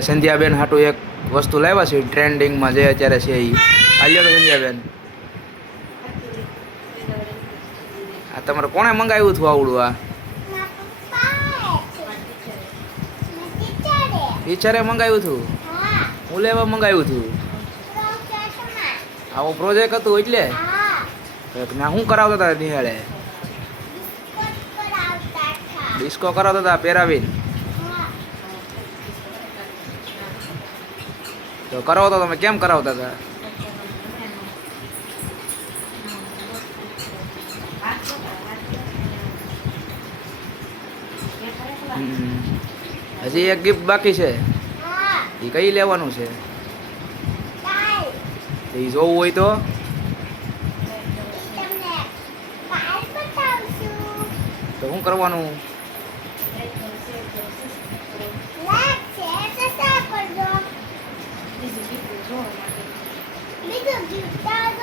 સંધ્યાબેન હાટું એક વસ્તુ લાવ્યા છે ટ્રેન્ડિંગમાં જે અત્યારે છે એ હાલ્યો તો સંધ્યાબેન આ તમારે કોણે મંગાવ્યું હતું આવડું આ ટીચરે મંગાવ્યું હતું હું લેવા મંગાવ્યું હતું આવો પ્રોજેક્ટ હતું એટલે ના શું કરાવતા હતા નિહાળે ડિસ્કો કરાવતા હતા પહેરાવીને તો કરાવતા તમે કેમ કરાવતા હતા હજી એક ગિફ્ટ બાકી છે એ કઈ લેવાનું છે એ જોવું હોય તો શું કરવાનું બીજું ગિફ્ટ